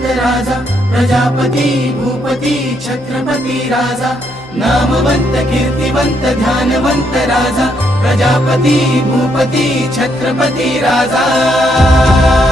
ज्ञानवंत राजा, प्रजापती भूपती छत्रपती राजा, नामवंत कीर्तिवंत ध्यानवंत राजा, प्रजापती भूपती छत्रपती राजा।